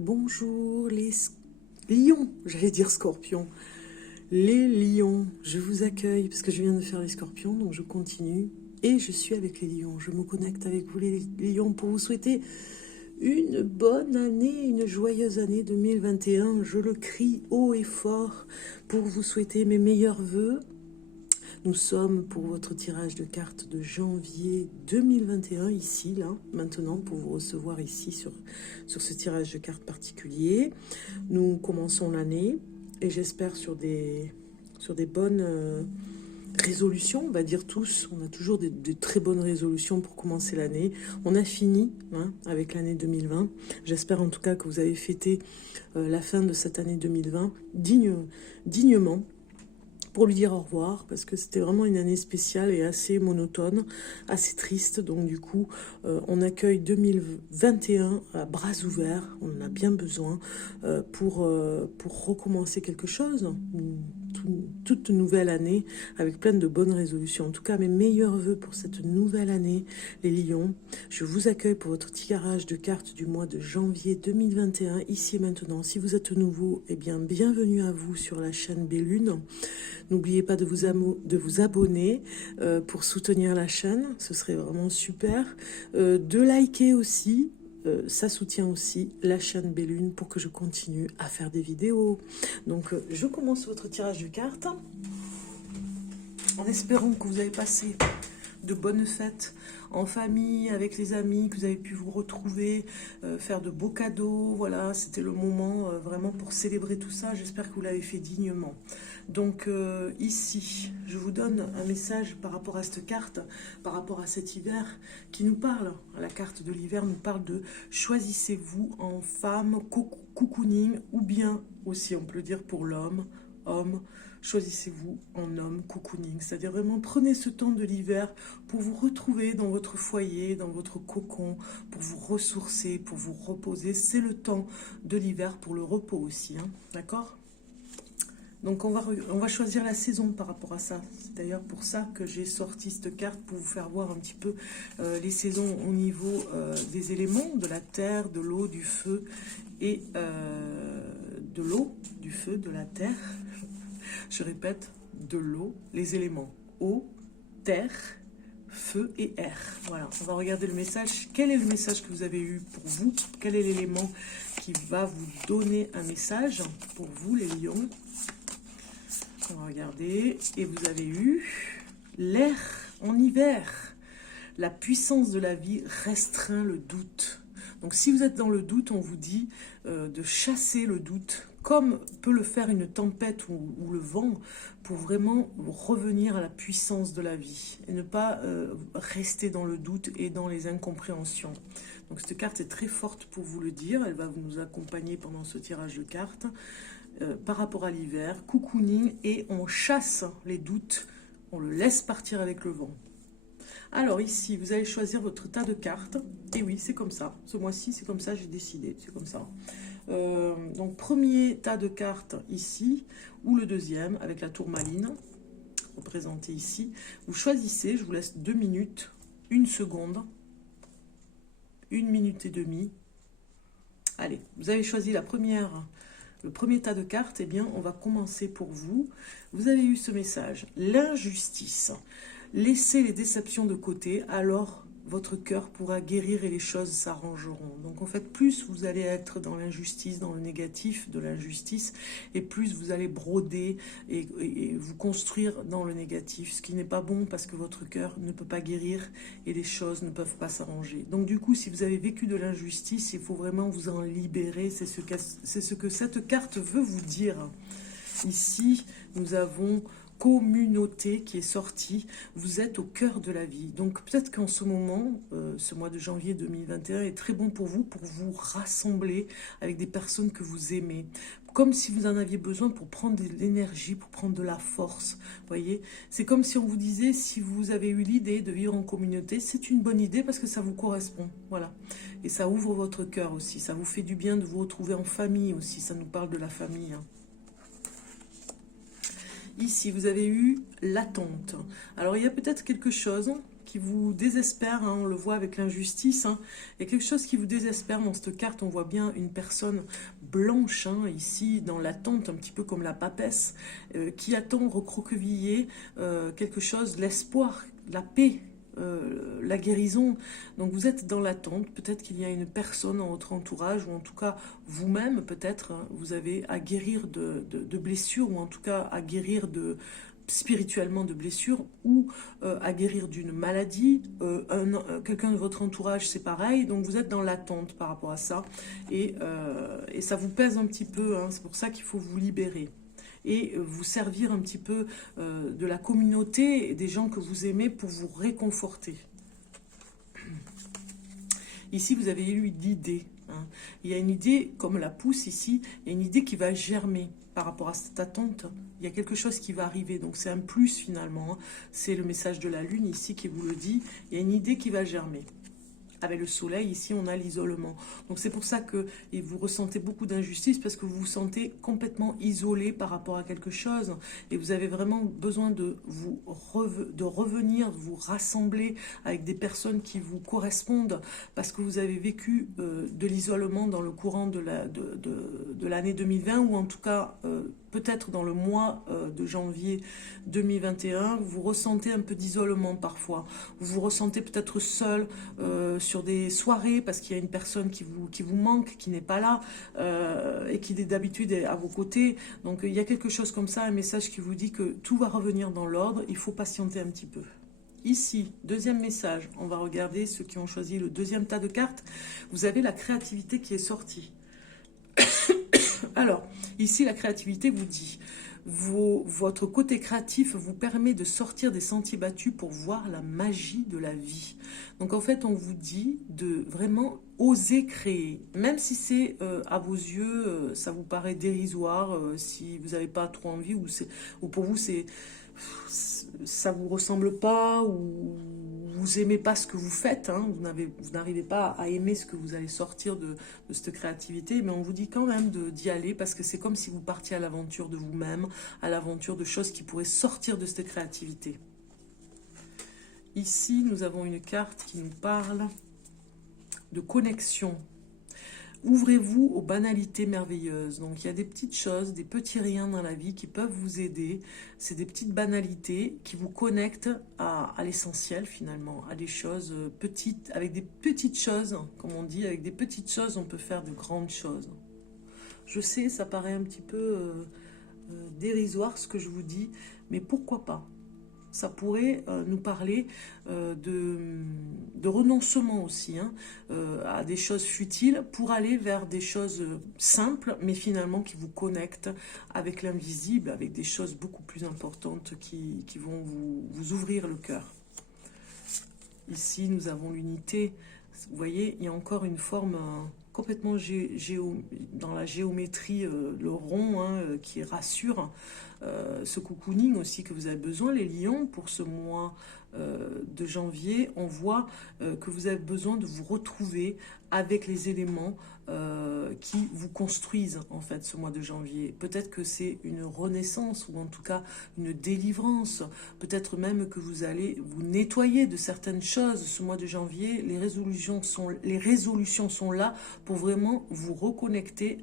Bonjour les lions, j'allais dire scorpions. Les lions, je vous accueille parce que je viens de faire les scorpions, donc je continue. Et je suis avec les lions, je me connecte avec vous les lions pour vous souhaiter une bonne année, une joyeuse année 2021. Je le crie haut et fort pour vous souhaiter mes meilleurs vœux. Nous sommes pour votre tirage de cartes de janvier 2021, ici, là, maintenant, pour vous recevoir ici sur ce tirage de cartes particulier. Nous commençons l'année et j'espère sur des bonnes résolutions, on va dire tous. On a toujours de très bonnes résolutions pour commencer l'année. On a fini avec l'année 2020. J'espère en tout cas que vous avez fêté la fin de cette année 2020 dignement, pour lui dire au revoir, parce que c'était vraiment une année spéciale et assez monotone, assez triste. Donc du coup, on accueille 2021 à bras ouverts, on en a bien besoin pour recommencer quelque chose, toute nouvelle année, avec plein de bonnes résolutions. En tout cas, mes meilleurs vœux pour cette nouvelle année, les lions. Je vous accueille pour votre tirage de cartes du mois de janvier 2021, ici et maintenant. Si vous êtes nouveau, eh bien, bienvenue à vous sur la chaîne Bellune. N'oubliez pas de vous abonner pour soutenir la chaîne, ce serait vraiment super. De liker aussi, ça soutient aussi la chaîne Bellune pour que je continue à faire des vidéos. Donc je commence votre tirage de cartes en espérant que vous avez passé de bonnes fêtes en famille, avec les amis, que vous avez pu vous retrouver, faire de beaux cadeaux. Voilà, c'était le moment vraiment pour célébrer tout ça. J'espère que vous l'avez fait dignement. Donc ici, je vous donne un message par rapport à cette carte, par rapport à cet hiver qui nous parle. La carte de l'hiver nous parle de choisissez-vous en femme, cocooning, ou bien aussi on peut dire pour l'homme, homme. Choisissez-vous en homme cocooning, c'est-à-dire vraiment prenez ce temps de l'hiver pour vous retrouver dans votre foyer, dans votre cocon, pour vous ressourcer, pour vous reposer. C'est le temps de l'hiver pour le repos aussi, d'accord ? Donc on va choisir la saison par rapport à ça. C'est d'ailleurs pour ça que j'ai sorti cette carte, pour vous faire voir un petit peu les saisons au niveau des éléments, de la terre, de l'eau, du feu et de l'eau, du feu, de la terre. Je répète, de l'eau, les éléments eau, terre, feu et air. Voilà, on va regarder le message. Quel est le message que vous avez eu pour vous? Quel est l'élément qui va vous donner un message pour vous, les lions? On va regarder. Et vous avez eu l'air en hiver. La puissance de la vie restreint le doute. Donc si vous êtes dans le doute, on vous dit de chasser le doute, comme peut le faire une tempête ou le vent, pour vraiment revenir à la puissance de la vie et ne pas rester dans le doute et dans les incompréhensions. Donc cette carte est très forte pour vous le dire, elle va nous accompagner pendant ce tirage de cartes par rapport à l'hiver, cocooning, et on chasse les doutes, on le laisse partir avec le vent. Alors ici, vous allez choisir votre tas de cartes. Et oui, c'est comme ça. Ce mois-ci, c'est comme ça, j'ai décidé. C'est comme ça. Donc, premier tas de cartes ici, ou le deuxième, avec la tourmaline, représentée ici. Vous choisissez, je vous laisse 2 minutes, 1 seconde, 1 minute et demie. Allez, vous avez choisi le premier tas de cartes. Eh bien, on va commencer pour vous. Vous avez eu ce message. L'injustice. Laissez les déceptions de côté, alors votre cœur pourra guérir et les choses s'arrangeront. Donc en fait, plus vous allez être dans l'injustice, dans le négatif de l'injustice, et plus vous allez broder et vous construire dans le négatif, ce qui n'est pas bon parce que votre cœur ne peut pas guérir et les choses ne peuvent pas s'arranger. Donc du coup, si vous avez vécu de l'injustice, il faut vraiment vous en libérer. C'est ce que cette carte veut vous dire. Ici, nous avons communauté qui est sortie, vous êtes au cœur de la vie. Donc peut-être qu'en ce moment, ce mois de janvier 2021 est très bon pour vous rassembler avec des personnes que vous aimez, comme si vous en aviez besoin pour prendre de l'énergie, pour prendre de la force. Voyez, c'est comme si on vous disait, si vous avez eu l'idée de vivre en communauté, c'est une bonne idée parce que ça vous correspond. Voilà. Et ça ouvre votre cœur aussi, ça vous fait du bien de vous retrouver en famille aussi, ça nous parle de la famille. Ici, vous avez eu l'attente. Alors, il y a peut-être quelque chose qui vous désespère, hein, on le voit avec l'injustice, hein. Il y a quelque chose qui vous désespère dans cette carte. On voit bien une personne blanche, hein, ici, dans l'attente, un petit peu comme la papesse, qui attend recroquevillé quelque chose, l'espoir, la paix, la guérison. Donc vous êtes dans l'attente, peut-être qu'il y a une personne dans votre entourage, ou en tout cas vous-même peut-être, hein, vous avez à guérir de blessures, ou en tout cas à guérir spirituellement de blessures, ou à guérir d'une maladie. Quelqu'un de votre entourage, c'est pareil, donc vous êtes dans l'attente par rapport à ça, et ça vous pèse un petit peu, hein, c'est pour ça qu'il faut vous libérer et vous servir un petit peu de la communauté et des gens que vous aimez pour vous réconforter. Ici, vous avez eu l'idée. Hein. Il y a une idée, comme la pousse ici, il y a une idée qui va germer par rapport à cette attente. Il y a quelque chose qui va arriver, donc c'est un plus finalement. Hein. C'est le message de la lune ici qui vous le dit. Il y a une idée qui va germer. Avec le soleil, ici, on a l'isolement. Donc c'est pour ça que vous ressentez beaucoup d'injustice, parce que vous vous sentez complètement isolé par rapport à quelque chose. Et vous avez vraiment besoin de revenir, de vous rassembler avec des personnes qui vous correspondent, parce que vous avez vécu de l'isolement dans le courant de l'année 2020, ou en tout cas peut-être dans le mois de janvier 2021, vous ressentez un peu d'isolement parfois. Vous vous ressentez peut-être seul sur des soirées, parce qu'il y a une personne qui vous manque, qui n'est pas là, et qui d'habitude est à vos côtés. Donc il y a quelque chose comme ça, un message qui vous dit que tout va revenir dans l'ordre, il faut patienter un petit peu. Ici, deuxième message, on va regarder ceux qui ont choisi le deuxième tas de cartes. Vous avez la créativité qui est sortie. Alors, ici, la créativité vous dit, votre côté créatif vous permet de sortir des sentiers battus pour voir la magie de la vie. Donc, en fait, on vous dit de vraiment oser créer. Même si c'est à vos yeux, ça vous paraît dérisoire, si vous n'avez pas trop envie, ou pour vous, ça vous ressemble pas, ou vous aimez pas ce que vous faites, hein, vous n'arrivez pas à aimer ce que vous allez sortir de cette créativité, mais on vous dit quand même d'y aller, parce que c'est comme si vous partiez à l'aventure de vous-même, à l'aventure de choses qui pourraient sortir de cette créativité. Ici, nous avons une carte qui nous parle de connexion. Ouvrez-vous aux banalités merveilleuses. Donc il y a des petites choses, des petits riens dans la vie qui peuvent vous aider. C'est des petites banalités qui vous connectent à l'essentiel finalement, à des choses petites. Avec des petites choses, comme on dit, avec des petites choses, on peut faire de grandes choses. Je sais, ça paraît un petit peu dérisoire ce que je vous dis, mais pourquoi pas ? Ça pourrait nous parler de renoncement aussi, hein, à des choses futiles pour aller vers des choses simples, mais finalement qui vous connectent avec l'invisible, avec des choses beaucoup plus importantes qui vont vous ouvrir le cœur. Ici, nous avons l'unité. Vous voyez, il y a encore une forme complètement dans la géométrie, le rond, hein, qui rassure. Ce cocooning aussi que vous avez besoin, les lions, pour ce mois de janvier, on voit que vous avez besoin de vous retrouver avec les éléments qui vous construisent en fait ce mois de janvier. Peut-être que c'est une renaissance, ou en tout cas une délivrance, peut-être même que vous allez vous nettoyer de certaines choses ce mois de janvier. Les résolutions sont là pour vraiment vous reconnecter,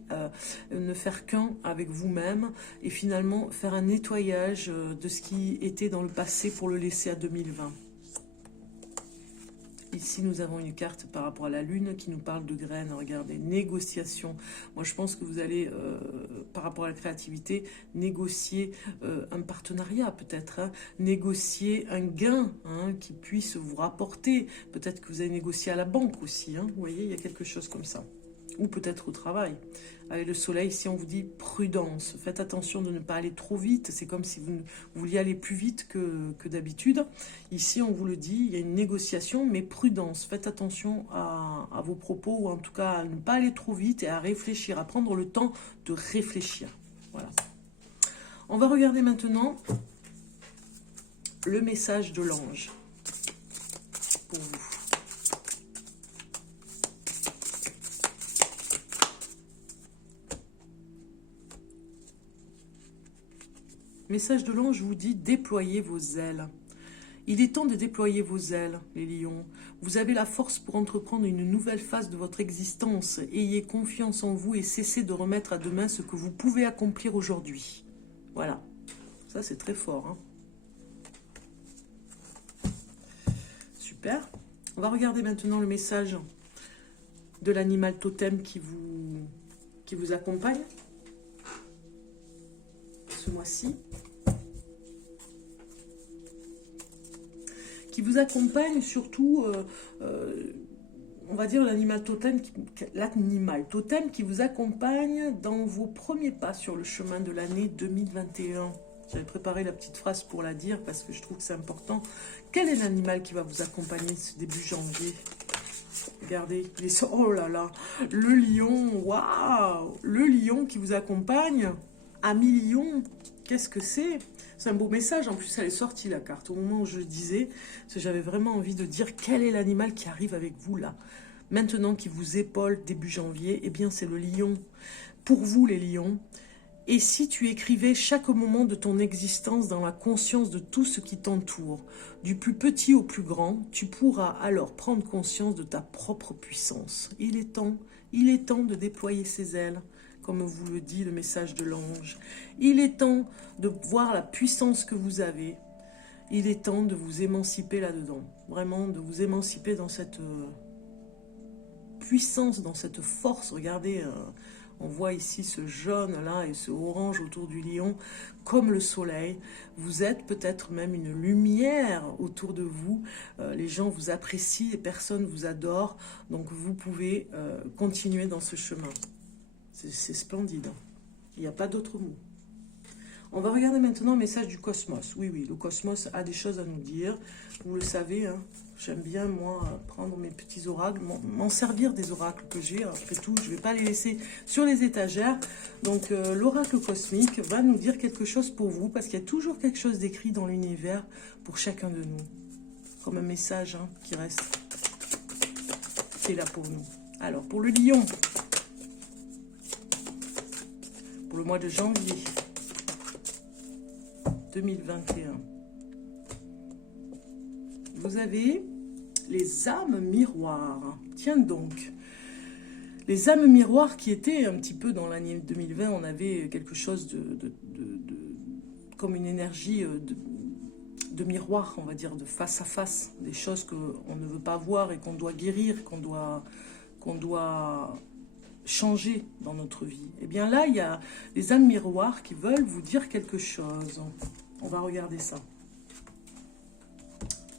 ne faire qu'un avec vous-même, et finalement faire un nettoyage de ce qui était dans le passé pour le laisser à 2020. Ici, nous avons une carte par rapport à la lune qui nous parle de graines. Regardez, négociation. Moi, je pense que vous allez, par rapport à la créativité, négocier un partenariat peut-être, hein, négocier un gain, hein, qui puisse vous rapporter. Peut-être que vous allez négocier à la banque aussi. Hein, vous voyez, il y a quelque chose comme ça. Ou peut-être au travail. Avec le soleil, ici, on vous dit prudence. Faites attention de ne pas aller trop vite. C'est comme si vous vouliez aller plus vite que d'habitude. Ici, on vous le dit, il y a une négociation, mais prudence. Faites attention à vos propos, ou en tout cas à ne pas aller trop vite, et à réfléchir, à prendre le temps de réfléchir. Voilà. On va regarder maintenant le message de l'ange pour vous. Message de l'ange vous dit, déployez vos ailes. Il est temps de déployer vos ailes, les lions. Vous avez la force pour entreprendre une nouvelle phase de votre existence. Ayez confiance en vous et cessez de remettre à demain ce que vous pouvez accomplir aujourd'hui. Voilà. Ça, c'est très fort. Hein. Super. On va regarder maintenant le message de l'animal totem qui vous accompagne ce mois-ci. Qui vous accompagne surtout, on va dire l'animal totem qui vous accompagne dans vos premiers pas sur le chemin de l'année 2021. J'avais préparé la petite phrase pour la dire parce que je trouve que c'est important. Quel est l'animal qui va vous accompagner ce début janvier? Regardez, oh là là, le lion, waouh, le lion qui vous accompagne à millions. Qu'est-ce que c'est? C'est un beau message. En plus, elle est sortie, la carte, au moment où je le disais. Parce que j'avais vraiment envie de dire quel est l'animal qui arrive avec vous, là. Maintenant, qui vous épaule début janvier, eh bien, c'est le lion. Pour vous, les lions. Et si tu écrivais chaque moment de ton existence dans la conscience de tout ce qui t'entoure, du plus petit au plus grand, tu pourras alors prendre conscience de ta propre puissance. Il est temps de déployer ses ailes. Comme vous le dit le message de l'ange. Il est temps de voir la puissance que vous avez. Il est temps de vous émanciper là-dedans. Vraiment, de vous émanciper dans cette puissance, dans cette force. Regardez, on voit ici ce jaune-là et ce orange autour du lion, comme le soleil. Vous êtes peut-être même une lumière autour de vous. Les gens vous apprécient, les personnes vous adorent. Donc, vous pouvez continuer dans ce chemin. C'est splendide. Il n'y a pas d'autre mot. On va regarder maintenant le message du cosmos. Oui, le cosmos a des choses à nous dire. Vous le savez, hein, j'aime bien, moi, prendre mes petits oracles, m'en servir des oracles que j'ai. Après tout, je ne vais pas les laisser sur les étagères. Donc, l'oracle cosmique va nous dire quelque chose pour vous, parce qu'il y a toujours quelque chose d'écrit dans l'univers pour chacun de nous. Comme un message hein, qui reste. C'est là pour nous. Alors, pour le lion... Pour le mois de janvier 2021. Vous avez les âmes miroirs. Tiens donc, les âmes miroirs qui étaient un petit peu dans l'année 2020, on avait quelque chose comme une énergie de miroir, on va dire, de face à face, des choses qu'on ne veut pas voir et qu'on doit guérir, qu'on doit changer dans notre vie. Et bien là, il y a les âmes miroirs qui veulent vous dire quelque chose. On va regarder ça.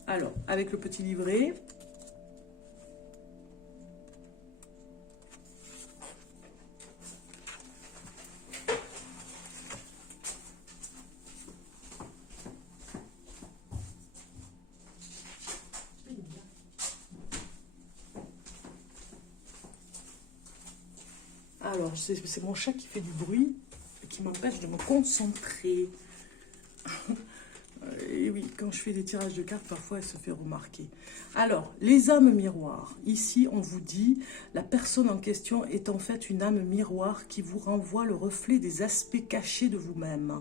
Alors, avec le petit livret. Alors, c'est mon chat qui fait du bruit et qui m'empêche de me concentrer. Et oui, quand je fais des tirages de cartes, parfois elle se fait remarquer. Alors, les âmes miroirs. Ici, on vous dit, la personne en question est en fait une âme miroir qui vous renvoie le reflet des aspects cachés de vous-même.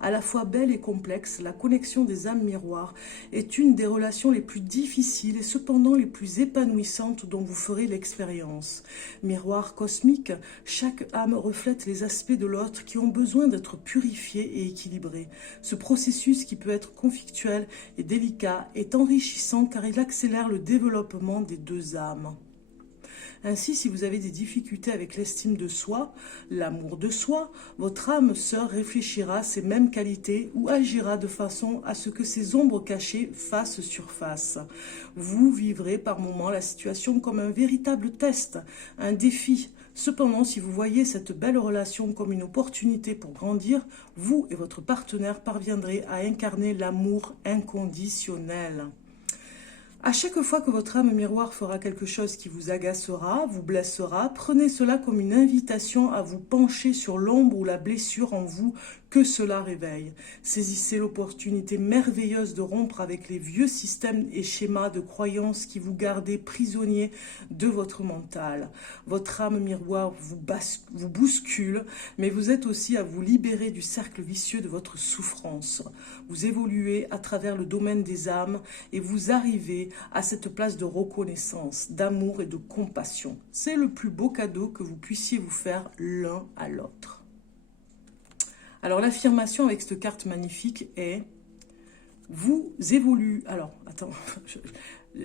À la fois belle et complexe, la connexion des âmes miroirs est une des relations les plus difficiles et cependant les plus épanouissantes dont vous ferez l'expérience. Miroir cosmique, chaque âme reflète les aspects de l'autre qui ont besoin d'être purifiés et équilibrés. Ce processus qui peut être conflictuel et délicat est enrichissant car il accélère le développement des deux âmes. Ainsi, si vous avez des difficultés avec l'estime de soi, l'amour de soi, votre âme sœur réfléchira à ces mêmes qualités ou agira de façon à ce que ces ombres cachées fassent surface. Vous vivrez par moments la situation comme un véritable test, un défi. Cependant, si vous voyez cette belle relation comme une opportunité pour grandir, vous et votre partenaire parviendrez à incarner l'amour inconditionnel. À chaque fois que votre âme miroir fera quelque chose qui vous agacera, vous blessera, prenez cela comme une invitation à vous pencher sur l'ombre ou la blessure en vous que cela réveille. Saisissez l'opportunité merveilleuse de rompre avec les vieux systèmes et schémas de croyances qui vous gardaient prisonniers de votre mental. Votre âme miroir vous bouscule, mais vous êtes aussi à vous libérer du cercle vicieux de votre souffrance. Vous évoluez à travers le domaine des âmes et vous arrivez à cette place de reconnaissance, d'amour et de compassion. C'est le plus beau cadeau que vous puissiez vous faire l'un à l'autre. Alors l'affirmation avec cette carte magnifique est vous évoluez. Alors attends,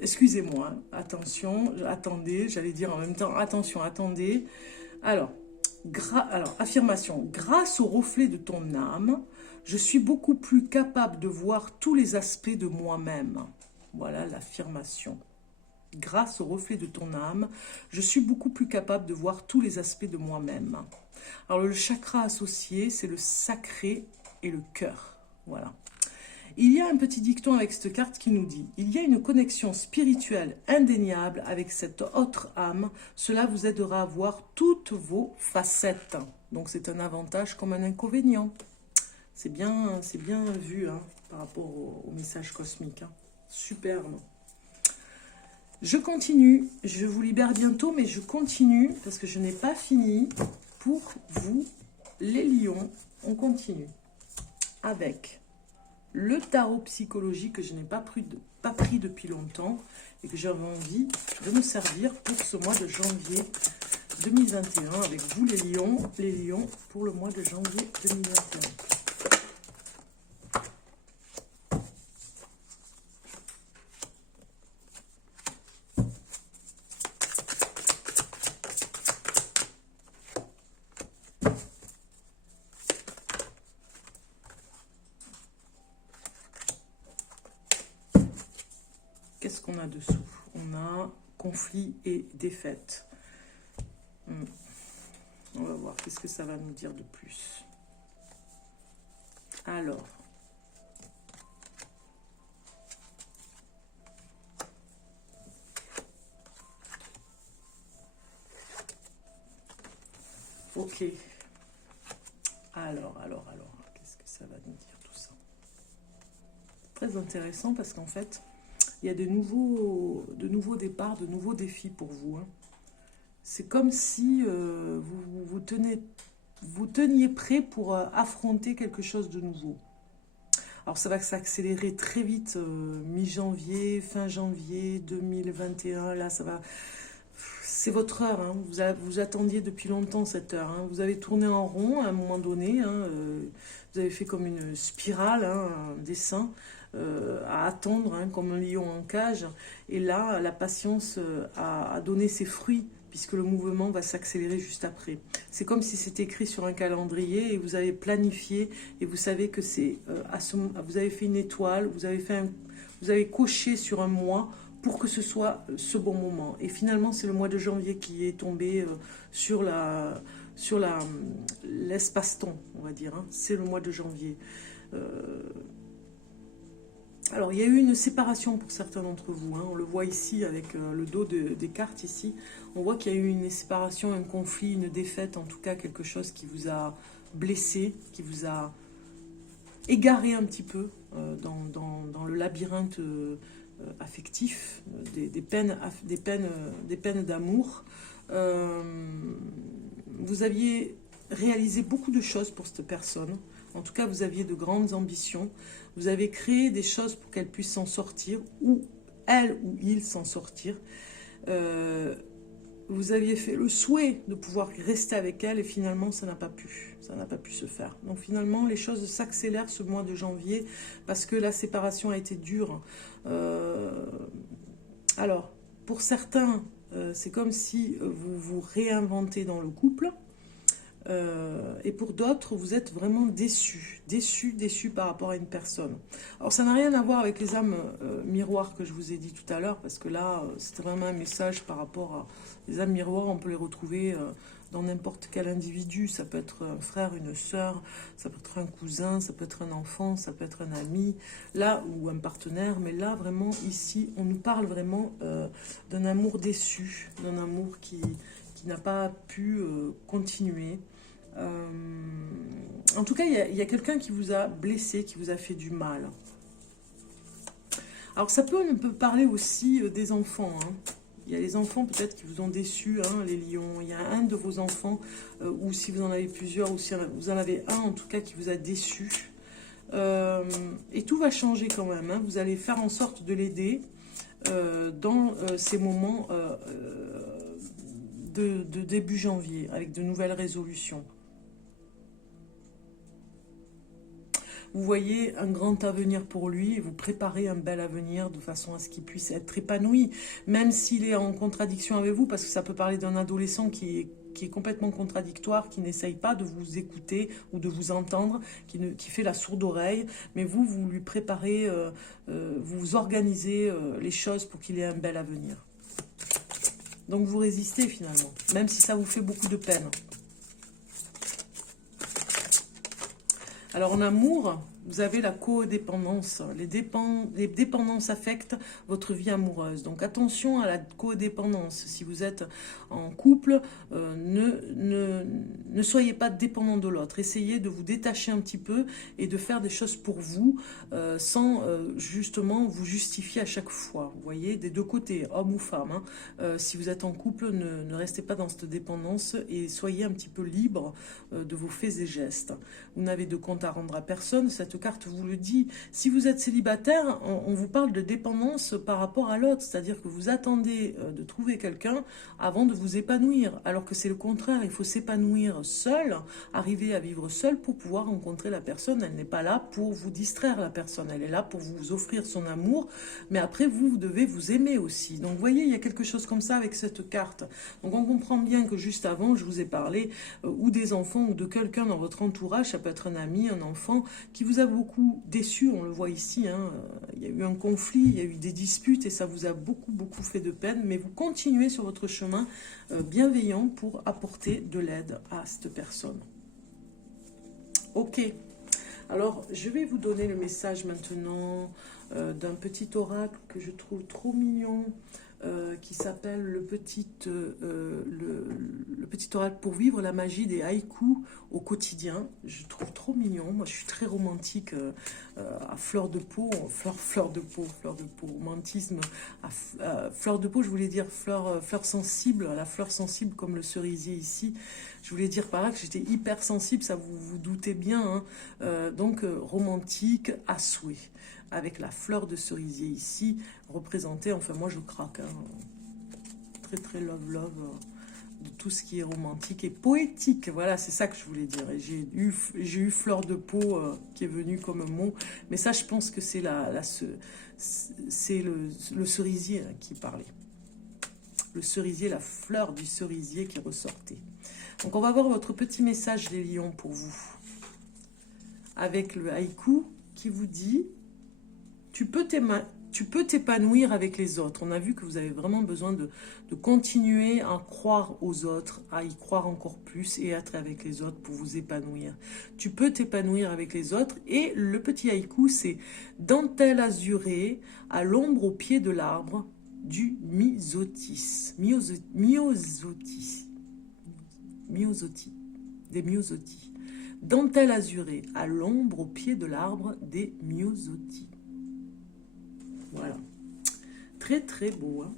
excusez-moi, hein, attention, attendez, j'allais dire en même temps attention, attendez. Alors affirmation, grâce au reflet de ton âme, je suis beaucoup plus capable de voir tous les aspects de moi-même. Voilà l'affirmation. Grâce au reflet de ton âme, je suis beaucoup plus capable de voir tous les aspects de moi-même. Alors le chakra associé, c'est le sacré et le cœur. Voilà. Il y a un petit dicton avec cette carte qui nous dit « Il y a une connexion spirituelle indéniable avec cette autre âme. Cela vous aidera à voir toutes vos facettes. » Donc c'est un avantage comme un inconvénient. C'est bien vu hein, par rapport au message cosmique. Hein. Superbe. Je continue, je vous libère bientôt, mais je continue parce que je n'ai pas fini. Pour vous, les lions, on continue avec le tarot psychologique que je n'ai pas pris depuis longtemps et que j'avais envie de me servir pour ce mois de janvier 2021 avec vous, les lions, pour le mois de janvier 2021. Qu'est-ce qu'on a dessous? On a conflit et défaite. On va voir qu'est-ce que ça va nous dire de plus. Alors. Ok. Alors. Qu'est-ce que ça va nous dire tout ça? Très intéressant parce qu'en fait, il y a de nouveaux départs, de nouveaux défis pour vous. Hein. C'est comme si vous teniez prêt pour affronter quelque chose de nouveau. Alors ça va s'accélérer très vite, mi-janvier, fin janvier 2021. Là, ça va... C'est votre heure. Hein. Vous attendiez depuis longtemps cette heure. Hein. Vous avez tourné en rond à un moment donné. Hein. Vous avez fait comme une spirale, hein, un dessin. À attendre, hein, comme un lion en cage. Et là, la patience a donné ses fruits, puisque le mouvement va s'accélérer juste après. C'est comme si c'était écrit sur un calendrier et vous avez planifié et vous savez que c'est vous avez fait une étoile, vous avez coché sur un mois pour que ce soit ce bon moment. Et finalement, c'est le mois de janvier qui est tombé sur l'espace-temps, on va dire. Hein. C'est le mois de janvier. Alors, il y a eu une séparation pour certains d'entre vous. Hein. On le voit ici avec le dos des cartes ici. On voit qu'il y a eu une séparation, un conflit, une défaite, en tout cas quelque chose qui vous a blessé, qui vous a égaré un petit peu dans le labyrinthe affectif, des peines d'amour. Vous aviez réalisé beaucoup de choses pour cette personne. En tout cas, vous aviez de grandes ambitions. Vous avez créé des choses pour qu'elle puisse s'en sortir, ou elle ou il s'en sortir. Vous aviez fait le souhait de pouvoir rester avec elle et finalement, ça n'a pas pu. Ça n'a pas pu se faire. Donc finalement, les choses s'accélèrent ce mois de janvier parce que la séparation a été dure. Alors, pour certains, c'est comme si vous vous réinventez dans le couple. Et pour d'autres, vous êtes vraiment déçus par rapport à une personne. Alors ça n'a rien à voir avec les âmes miroirs que je vous ai dit tout à l'heure, parce que là, c'était vraiment un message par rapport à les âmes miroirs. On peut les retrouver dans n'importe quel individu. Ça peut être un frère, une sœur, ça peut être un cousin, ça peut être un enfant, ça peut être un ami, là, ou un partenaire. Mais là, vraiment, ici, on nous parle vraiment d'un amour déçu, d'un amour qui n'a pas pu continuer. En tout cas, il y a quelqu'un qui vous a blessé, qui vous a fait du mal. Alors ça peut parler aussi des enfants. Hein. Il y a les enfants peut-être qui vous ont déçu, hein, les lions. Il y a un de vos enfants, ou si vous en avez plusieurs, ou si vous en avez un en tout cas qui vous a déçu. Et tout va changer quand même. Hein. Vous allez faire en sorte de l'aider dans ces moments de début janvier, avec de nouvelles résolutions. Vous voyez un grand avenir pour lui et vous préparez un bel avenir de façon à ce qu'il puisse être épanoui, même s'il est en contradiction avec vous, parce que ça peut parler d'un adolescent qui est complètement contradictoire, qui n'essaye pas de vous écouter ou de vous entendre, qui fait la sourde oreille, mais vous lui préparez, vous organisez les choses pour qu'il ait un bel avenir. Donc vous résistez finalement, même si ça vous fait beaucoup de peine. Alors en amour, vous avez la codépendance. Les dépendances affectent votre vie amoureuse. Donc attention à la codépendance. Si vous êtes en couple, ne soyez pas dépendant de l'autre. Essayez de vous détacher un petit peu et de faire des choses pour vous sans justement vous justifier à chaque fois. Vous voyez, des deux côtés, homme ou femme. Hein. Si vous êtes en couple, ne restez pas dans cette dépendance et soyez un petit peu libre de vos faits et gestes. Vous n'avez de compte à rendre à personne. Cette carte vous le dit. Si vous êtes célibataire, on vous parle de dépendance par rapport à l'autre, c'est-à-dire que vous attendez de trouver quelqu'un avant de vous épanouir, alors que c'est le contraire, il faut s'épanouir seul, arriver à vivre seul pour pouvoir rencontrer la personne. Elle n'est pas là pour vous distraire, la personne, elle est là pour vous offrir son amour, mais après vous devez vous aimer aussi. Donc vous voyez, il y a quelque chose comme ça avec cette carte. Donc on comprend bien que juste avant, je vous ai parlé ou des enfants ou de quelqu'un dans votre entourage, ça peut être un ami, un enfant, qui vous a beaucoup déçu, on le voit ici, hein. Il y a eu un conflit, il y a eu des disputes et ça vous a beaucoup fait de peine, mais vous continuez sur votre chemin bienveillant pour apporter de l'aide à cette personne. Ok, alors je vais vous donner le message maintenant d'un petit oracle que je trouve trop mignon, qui s'appelle le petit oracle pour vivre la magie des haïkus au quotidien. Je trouve trop mignon. Moi, je suis très romantique à fleur de peau, fleur de peau, romantisme. Fleur de peau, je voulais dire fleur sensible, la fleur sensible comme le cerisier ici. Je voulais dire par là que j'étais hyper sensible, ça vous doutez bien. Hein. Donc, romantique à souhait. Avec la fleur de cerisier ici, représentée, enfin moi je craque, hein, très love, de tout ce qui est romantique et poétique, voilà, c'est ça que je voulais dire. J'ai eu fleur de peau qui est venue comme un mot, mais ça je pense que c'est c'est le cerisier qui parlait. Le cerisier, la fleur du cerisier qui ressortait. Donc on va voir votre petit message les lions pour vous. Avec le haïku qui vous dit... Tu peux t'épanouir avec les autres. On a vu que vous avez vraiment besoin de continuer à croire aux autres, à y croire encore plus et être avec les autres pour vous épanouir. Tu peux t'épanouir avec les autres. Et le petit haïku, c'est « Dentelle azurée à l'ombre au pied de l'arbre du myosotis. » Des myosotis. Dentelle azurée à l'ombre au pied de l'arbre des myosotis. Voilà, très beau. Hein.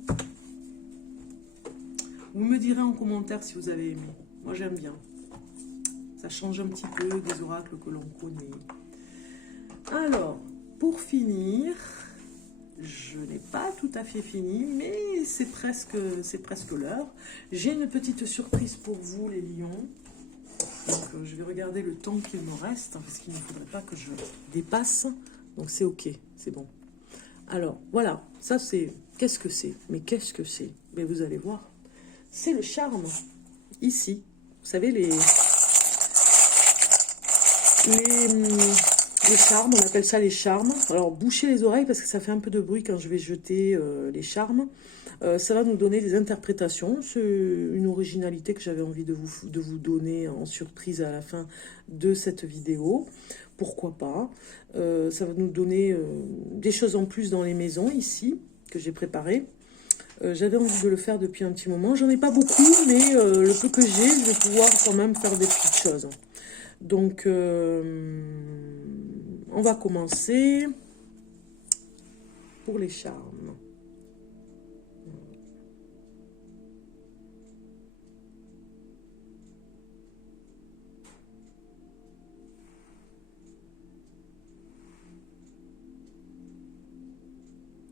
Vous me direz en commentaire si vous avez aimé. Moi j'aime bien. Ça change un petit peu des oracles que l'on connaît. Alors, pour finir, je n'ai pas tout à fait fini, mais c'est presque l'heure. J'ai une petite surprise pour vous les lions. Donc je vais regarder le temps qu'il me reste, parce qu'il ne faudrait pas que je dépasse. Donc c'est ok, c'est bon. Alors, voilà, ça c'est... Qu'est-ce que c'est? Mais qu'est-ce que c'est? Mais vous allez voir. C'est le charme. Ici. Vous savez, les charmes, on appelle ça les charmes. Alors, bouchez les oreilles parce que ça fait un peu de bruit quand je vais jeter les charmes. Ça va nous donner des interprétations. C'est une originalité que j'avais envie de vous donner en surprise à la fin de cette vidéo. Pourquoi pas. Ça va nous donner des choses en plus dans les maisons ici, que j'ai préparées. J'avais envie de le faire depuis un petit moment. J'en ai pas beaucoup, mais le peu que j'ai, je vais pouvoir quand même faire des petites choses. Donc, on va commencer pour les charmes.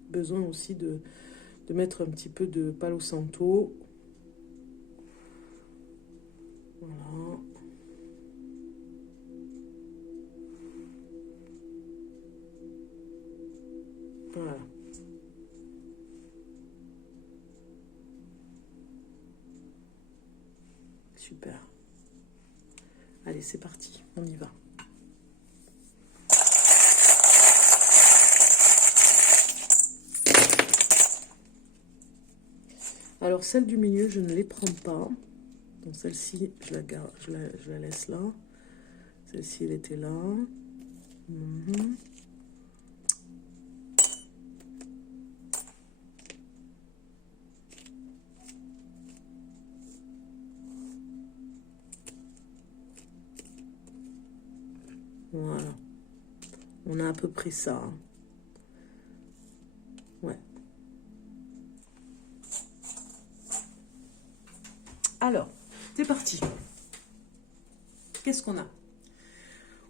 Besoin aussi de mettre un petit peu de Palo Santo. Voilà. Voilà. Super. Allez, c'est parti, on y va. Alors, celle du milieu, je ne les prends pas. Donc, celle-ci, je la garde, je la laisse là. Celle-ci, elle était là. Voilà. On a à peu près ça. Hein. Ouais. Alors, c'est parti. Qu'est-ce qu'on a?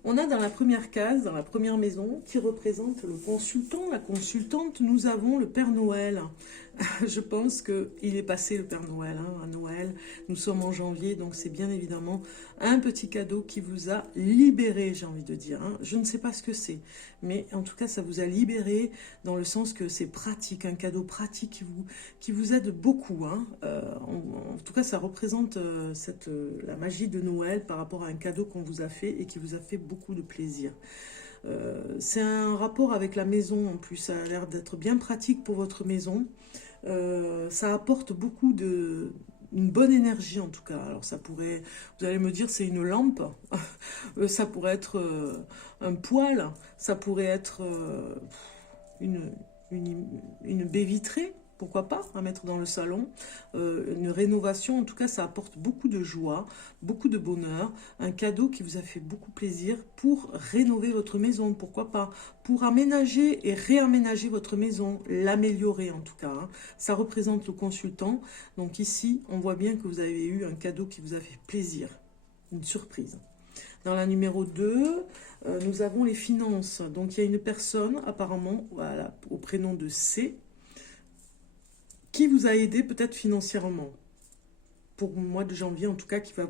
On a dans la première case, dans la première maison, qui représente le consultant, la consultante, nous avons le Père Noël. Je pense qu'il est passé le Père Noël, hein, à Noël. Nous sommes en janvier, donc c'est bien évidemment un petit cadeau qui vous a libéré, j'ai envie de dire. Hein. Je ne sais pas ce que c'est, mais en tout cas, ça vous a libéré dans le sens que c'est pratique, un cadeau pratique qui vous aide beaucoup. Hein. En tout cas, ça représente la magie de Noël par rapport à un cadeau qu'on vous a fait et qui vous a fait beaucoup de plaisir. C'est un rapport avec la maison en plus, ça a l'air d'être bien pratique pour votre maison. Ça apporte beaucoup une bonne énergie en tout cas. Alors ça pourrait, vous allez me dire c'est une lampe, ça pourrait être un poêle, ça pourrait être une baie vitrée, pourquoi pas, à mettre dans le salon, une rénovation, en tout cas ça apporte beaucoup de joie, beaucoup de bonheur, un cadeau qui vous a fait beaucoup plaisir pour rénover votre maison, pourquoi pas, pour aménager et réaménager votre maison, l'améliorer en tout cas, hein. Ça représente le consultant, donc ici on voit bien que vous avez eu un cadeau qui vous a fait plaisir, une surprise. Dans la numéro 2, nous avons les finances, donc il y a une personne apparemment, voilà, au prénom de C, qui vous a aidé peut-être financièrement, pour le mois de janvier en tout cas, qui va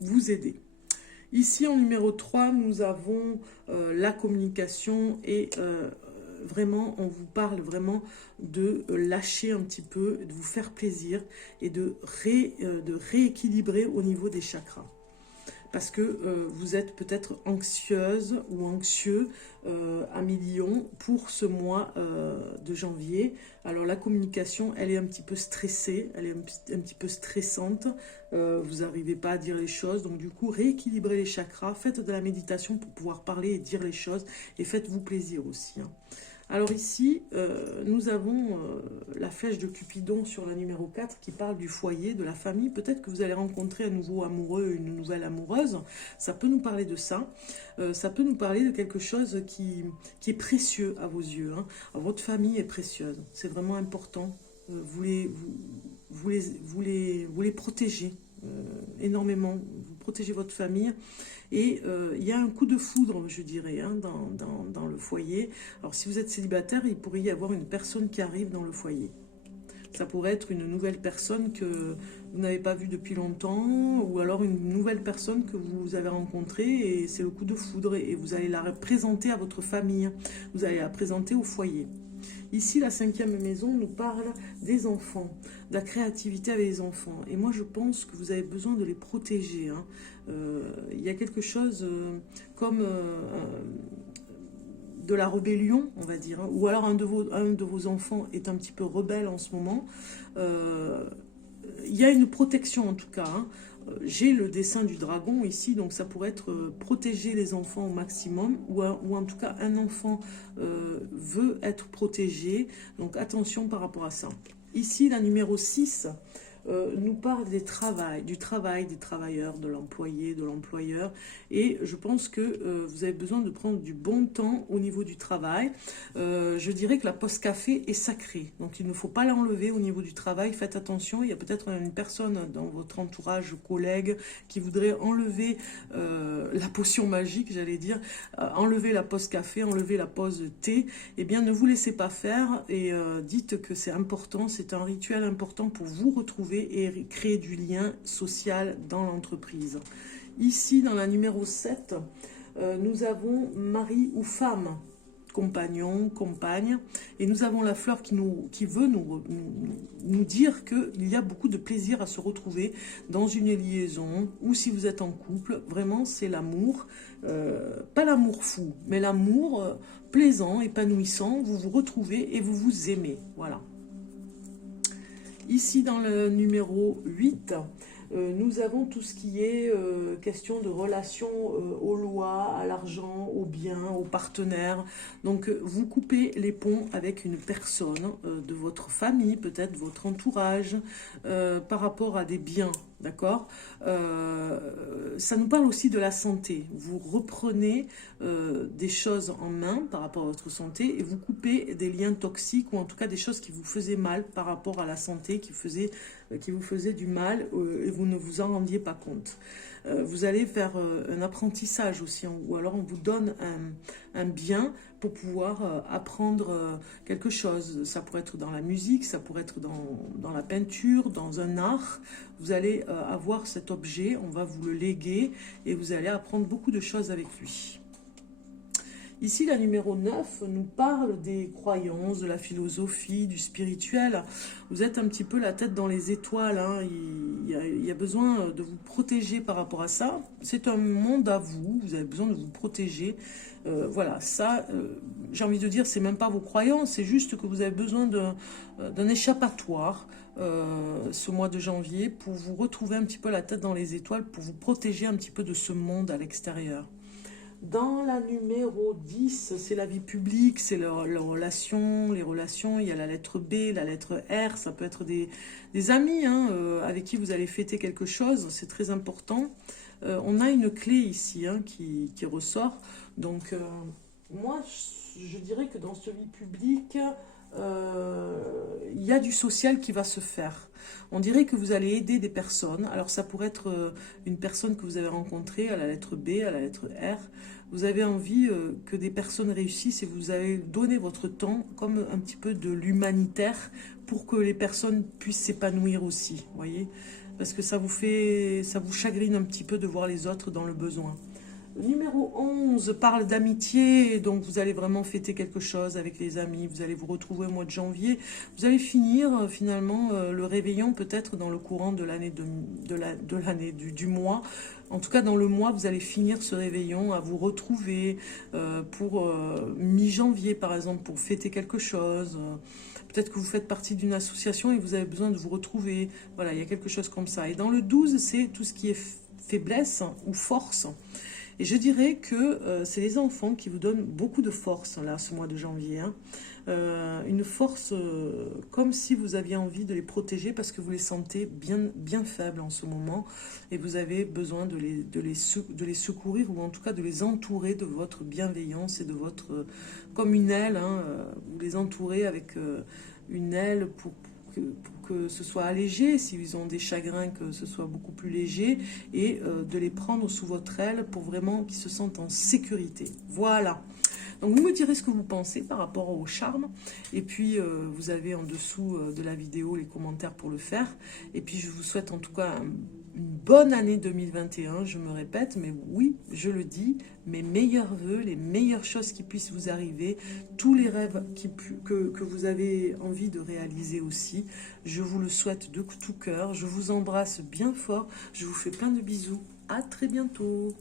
vous aider. Ici en numéro 3, nous avons la communication et vraiment, on vous parle vraiment de lâcher un petit peu, de vous faire plaisir et de rééquilibrer au niveau des chakras. Parce que vous êtes peut-être anxieuse ou anxieux à millions pour ce mois de janvier. Alors la communication, elle est un petit peu stressée, elle est un petit peu stressante. Vous n'arrivez pas à dire les choses. Donc du coup, rééquilibrez les chakras, faites de la méditation pour pouvoir parler et dire les choses. Et faites-vous plaisir aussi. Hein. Alors ici, nous avons la flèche de Cupidon sur la numéro 4 qui parle du foyer, de la famille. Peut-être que vous allez rencontrer un nouveau amoureux, une nouvelle amoureuse. Ça peut nous parler de ça. Ça peut nous parler de quelque chose qui est précieux à vos yeux. Hein. Alors, votre famille est précieuse. C'est vraiment important. Vous les protégez énormément. Vous protégez votre famille. Et il y a un coup de foudre, je dirais, hein, dans le foyer. Alors, si vous êtes célibataire, il pourrait y avoir une personne qui arrive dans le foyer. Ça pourrait être une nouvelle personne que vous n'avez pas vue depuis longtemps, ou alors une nouvelle personne que vous avez rencontrée, et c'est le coup de foudre, et vous allez la présenter à votre famille. Vous allez la présenter au foyer. Ici, la 5e maison nous parle des enfants, de la créativité avec les enfants. Et moi, je pense que vous avez besoin de les protéger. Hein. Il y a quelque chose comme de la rébellion, on va dire. Hein. Ou alors un de vos enfants est un petit peu rebelle en ce moment. Il y a une protection en tout cas. Hein. J'ai le dessin du dragon ici, donc ça pourrait être protéger les enfants au maximum, ou en tout cas un enfant veut être protégé, donc attention par rapport à ça. Ici, la numéro 6 nous parle du travail, des travailleurs, de l'employé, de l'employeur. Et je pense que vous avez besoin de prendre du bon temps au niveau du travail. Je dirais que la pause café est sacrée. Donc il ne faut pas l'enlever au niveau du travail. Faites attention, il y a peut-être une personne dans votre entourage, collègue, qui voudrait enlever la potion magique, j'allais dire, enlever la pause café, enlever la pause thé. Eh bien, ne vous laissez pas faire et dites que c'est important, c'est un rituel important pour vous retrouver et créer du lien social dans l'entreprise. Ici, dans la numéro 7, nous avons mari ou femme, compagnon, compagne, et nous avons la fleur qui veut nous dire qu'il y a beaucoup de plaisir à se retrouver dans une liaison, ou si vous êtes en couple, vraiment c'est l'amour, pas l'amour fou, mais l'amour plaisant, épanouissant, vous vous retrouvez et vous vous aimez, voilà. Ici, dans le numéro 8, nous avons tout ce qui est question de relation aux lois, à l'argent, aux biens, aux partenaires. Donc, vous coupez les ponts avec une personne de votre famille, peut-être votre entourage, par rapport à des biens. D'accord, ça nous parle aussi de la santé. Vous reprenez des choses en main par rapport à votre santé et vous coupez des liens toxiques ou en tout cas des choses qui vous faisaient mal par rapport à la santé, qui vous faisaient du mal et vous ne vous en rendiez pas compte. Vous allez faire un apprentissage aussi, ou alors on vous donne un bien pour pouvoir apprendre quelque chose. Ça pourrait être dans la musique, ça pourrait être dans la peinture, dans un art. Vous allez avoir cet objet, on va vous le léguer et vous allez apprendre beaucoup de choses avec lui. Ici, la numéro 9 nous parle des croyances, de la philosophie, du spirituel. Vous êtes un petit peu la tête dans les étoiles. Hein. Il y a besoin de vous protéger par rapport à ça. C'est un monde à vous. Vous avez besoin de vous protéger. Voilà, ça, j'ai envie de dire, c'est même pas vos croyances. C'est juste que vous avez besoin d'un échappatoire ce mois de janvier pour vous retrouver un petit peu la tête dans les étoiles, pour vous protéger un petit peu de ce monde à l'extérieur. Dans la numéro 10, c'est la vie publique, c'est les relations, il y a la lettre B, la lettre R, ça peut être des amis hein, avec qui vous allez fêter quelque chose, c'est très important. On a une clé ici hein, qui ressort, donc moi je dirais que dans cette vie publique, il y a du social qui va se faire. On dirait que vous allez aider des personnes. Alors ça pourrait être une personne que vous avez rencontrée à la lettre B, à la lettre R. Vous avez envie que des personnes réussissent et vous avez donné votre temps comme un petit peu de l'humanitaire pour que les personnes puissent s'épanouir aussi, voyez, parce que ça vous chagrine un petit peu de voir les autres dans le besoin. Le numéro 11 parle d'amitié, donc vous allez vraiment fêter quelque chose avec les amis, vous allez vous retrouver au mois de janvier, vous allez finir finalement le réveillon peut-être dans le courant de l'année, du mois, en tout cas dans le mois vous allez finir ce réveillon à vous retrouver pour mi-janvier par exemple, pour fêter quelque chose. Peut-être que vous faites partie d'une association et vous avez besoin de vous retrouver, voilà, il y a quelque chose comme ça. Et dans le 12, c'est tout ce qui est faiblesse ou force. Et je dirais que c'est les enfants qui vous donnent beaucoup de force, là, ce mois de janvier. Hein. Une force comme si vous aviez envie de les protéger parce que vous les sentez bien faibles en ce moment. Et vous avez besoin de les secourir ou en tout cas de les entourer de votre bienveillance et de votre... comme une aile, hein, vous les entourez avec une aile pour que ce soit allégé, s'ils ont des chagrins, que ce soit beaucoup plus léger, et de les prendre sous votre aile pour vraiment qu'ils se sentent en sécurité. Voilà. Donc vous me direz ce que vous pensez par rapport au charme, et puis vous avez en dessous de la vidéo les commentaires pour le faire, et puis je vous souhaite en tout cas une bonne année 2021, je me répète, mais oui, je le dis, mes meilleurs voeux, les meilleures choses qui puissent vous arriver, tous les rêves que vous avez envie de réaliser aussi, je vous le souhaite de tout cœur, je vous embrasse bien fort, je vous fais plein de bisous, à très bientôt.